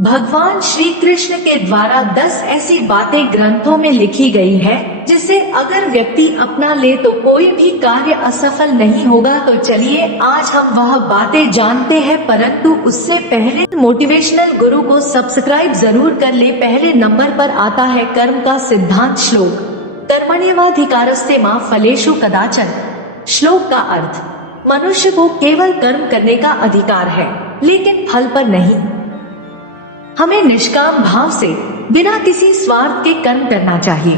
भगवान श्री कृष्ण के द्वारा 10 ऐसी बातें ग्रंथों में लिखी गई है जिसे अगर व्यक्ति अपना ले तो कोई भी कार्य असफल नहीं होगा। तो चलिए आज हम वह बातें जानते हैं, परंतु उससे पहले मोटिवेशनल गुरु को सब्सक्राइब जरूर कर ले। पहले नंबर पर आता है कर्म का सिद्धांत श्लोक। कर्मण्येवाधिकारस्ते मा फलेषु कदाचन। श्लोक का अर्थ, मनुष्य को केवल कर्म करने का अधिकार है लेकिन फल पर नहीं। हमें निष्काम भाव से बिना किसी स्वार्थ के कर्म करना चाहिए।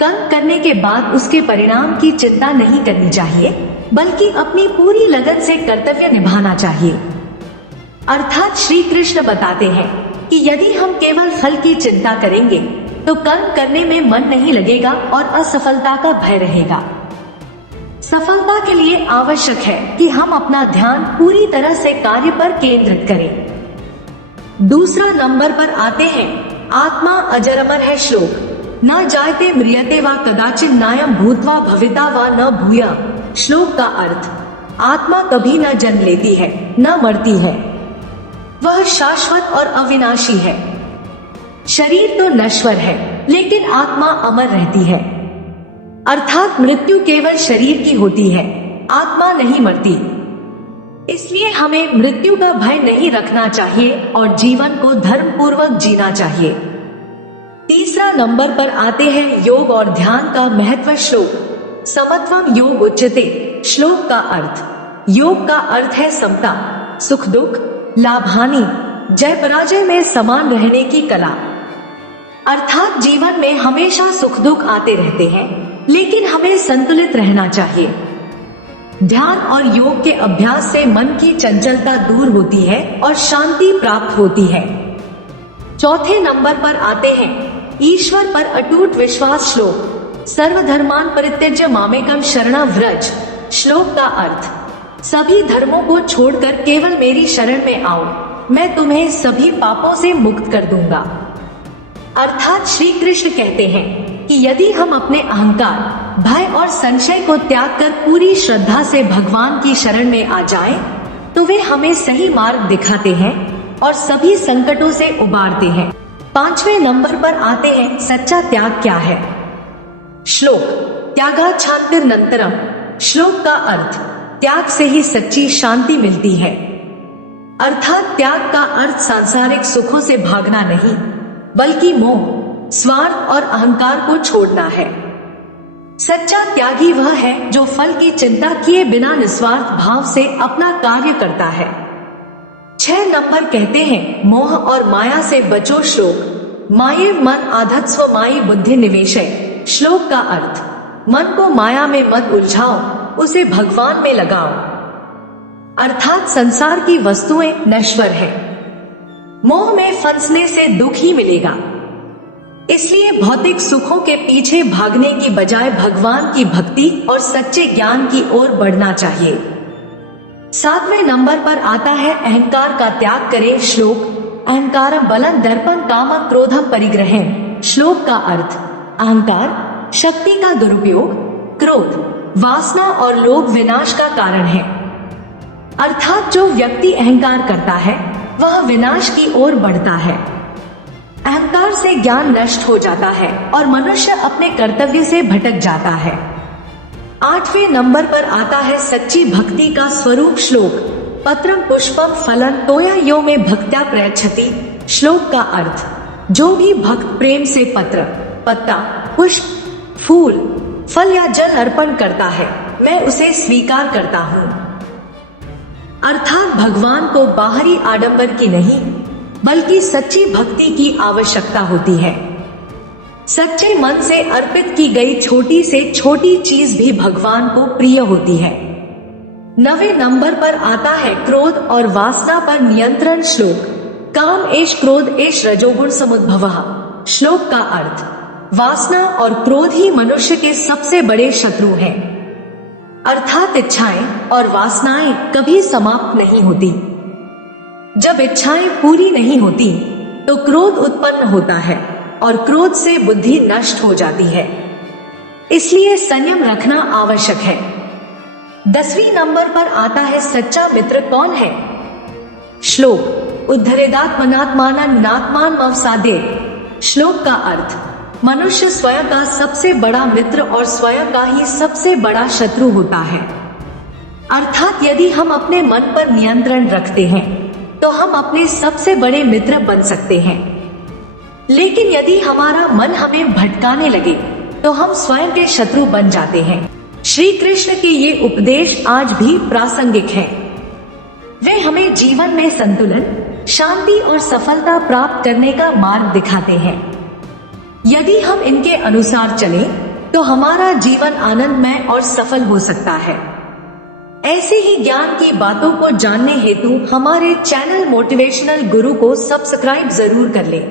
कर्म करने के बाद उसके परिणाम की चिंता नहीं करनी चाहिए, बल्कि अपनी पूरी लगन से कर्तव्य निभाना चाहिए। अर्थात श्री कृष्ण बताते हैं कि यदि हम केवल फल की चिंता करेंगे तो कर्म करने में मन नहीं लगेगा और असफलता का भय रहेगा। सफलता के लिए आवश्यक है कि हम अपना ध्यान पूरी तरह से कार्य पर केंद्रित करें। दूसरा नंबर पर आते हैं आत्मा अजरमर है श्लोक। न जायते म्रियते वा कदाचिन नायम भूत्वा भविता वा न भूया। श्लोक का अर्थ, आत्मा कभी न जन्म लेती है न मरती है, वह शाश्वत और अविनाशी है। शरीर तो नश्वर है लेकिन आत्मा अमर रहती है। अर्थात मृत्यु केवल शरीर की होती है, आत्मा नहीं मरती। इसलिए हमें मृत्यु का भय नहीं रखना चाहिए और जीवन को धर्म पूर्वक जीना चाहिए। तीसरा नंबर पर आते हैं योग और ध्यान का महत्व श्लोक। समत्वम योग उच्यते। श्लोक का अर्थ, योग का अर्थ है समता, सुख दुख, लाभ हानि, जय पराजय में समान रहने की कला। अर्थात जीवन में हमेशा सुख दुख आते रहते हैं लेकिन हमें संतुलित रहना चाहिए। ध्यान और योग के अभ्यास से मन की चंचलता दूर होती है और शांति प्राप्त होती है। चौथे नंबर पर आते हैं ईश्वर पर अटूट विश्वास श्लोक। सर्वधर्मान परित्यज्य मामेकम शरणं व्रज। श्लोक का अर्थ, सभी धर्मों को छोड़कर केवल मेरी शरण में आओ, मैं तुम्हें सभी पापों से मुक्त कर दूंगा। अर्थात श्री कृष्ण कहते हैं कि यदि हम अपने अहंकार, भय और संशय को त्याग कर पूरी श्रद्धा से भगवान की शरण में आ जाएं, तो वे हमें सही मार्ग दिखाते हैं और सभी संकटों से उबारते हैं। पांचवें नंबर पर आते हैं सच्चा त्याग क्या है। श्लोक, त्यागात् शान्तिरनन्तरम्। श्लोक का अर्थ, त्याग से ही सच्ची शांति मिलती है। अर्थात त्याग का अर्थ सांसारिक सुखों से भागना नहीं, बल्कि मोह, स्वार्थ और अहंकार को छोड़ना है। सच्चा त्यागी वह है जो फल की चिंता किए बिना निस्वार्थ भाव से अपना कार्य करता है। 6 नंबर कहते हैं मोह और माया से बचो श्लोक। मायेव मन आधत्स्व मायी बुद्धि निवेशय। श्लोक का अर्थ, मन को माया में मत उलझाओ, उसे भगवान में लगाओ। अर्थात संसार की वस्तुएं नश्वर है, मोह में फंसने से दुख ही मिलेगा। इसलिए भौतिक सुखों के पीछे भागने की बजाय भगवान की भक्ति और सच्चे ज्ञान की ओर बढ़ना चाहिए। 7वें नंबर पर आता है अहंकार का त्याग करें श्लोक। अहंकारं बलं दर्पं कामं क्रोधं परिग्रहम्। श्लोक का अर्थ, अहंकार शक्ति का दुरुपयोग, क्रोध, वासना और लोभ विनाश का कारण है। अर्थात जो व्यक्ति अहंकार करता है वह विनाश की ओर बढ़ता है। अहंकार से ज्ञान नष्ट हो जाता है और मनुष्य अपने कर्तव्य से भटक जाता है। 8वें नंबर पर आता है सच्ची भक्ति का स्वरूप श्लोक। पत्रम पुष्पम फलं तोया यो में भक्त्या प्रयच्छति। श्लोक का अर्थ, जो भी भक्त प्रेम से पत्र, पत्ता, पुष्प, फूल, फल या जल अर्पण करता है, मैं उसे स्वीकार करता हूँ। अर्थात भगवान को बाहरी आडंबर की नहीं, बल्कि सच्ची भक्ति की आवश्यकता होती है। सच्चे मन से अर्पित की गई छोटी से छोटी चीज भी भगवान को प्रिय होती है। 9वें नंबर पर आता है क्रोध और वासना पर नियंत्रण श्लोक। काम एष क्रोध एष रजोगुण समुद्भवः। श्लोक का अर्थ, वासना और क्रोध ही मनुष्य के सबसे बड़े शत्रु हैं। अर्थात इच्छाएं और वासनाएं कभी समाप्त नहीं होती। जब इच्छाएं पूरी नहीं होती तो क्रोध उत्पन्न होता है और क्रोध से बुद्धि नष्ट हो जाती है। इसलिए संयम रखना आवश्यक है। 10वीं नंबर पर आता है सच्चा मित्र कौन है। श्लोक, उद्धरेदात्मनात्मानन्नात्मान मवसादे। श्लोक का अर्थ, मनुष्य स्वयं का सबसे बड़ा मित्र और स्वयं का ही सबसे बड़ा शत्रु होता है। अर्थात यदि हम अपने मन पर नियंत्रण रखते हैं तो हम अपने सबसे बड़े मित्र बन सकते हैं, लेकिन यदि हमारा मन हमें भटकाने लगे तो हम स्वयं के शत्रु बन जाते हैं। श्री कृष्ण के ये उपदेश आज भी प्रासंगिक हैं। वे हमें जीवन में संतुलन, शांति और सफलता प्राप्त करने का मार्ग दिखाते हैं। यदि हम इनके अनुसार चलें तो हमारा जीवन आनंदमय और सफल हो सकता है। ऐसे ही ज्ञान की बातों को जानने हेतु हमारे चैनल मोटिवेशनल गुरु को सब्सक्राइब जरूर कर लें।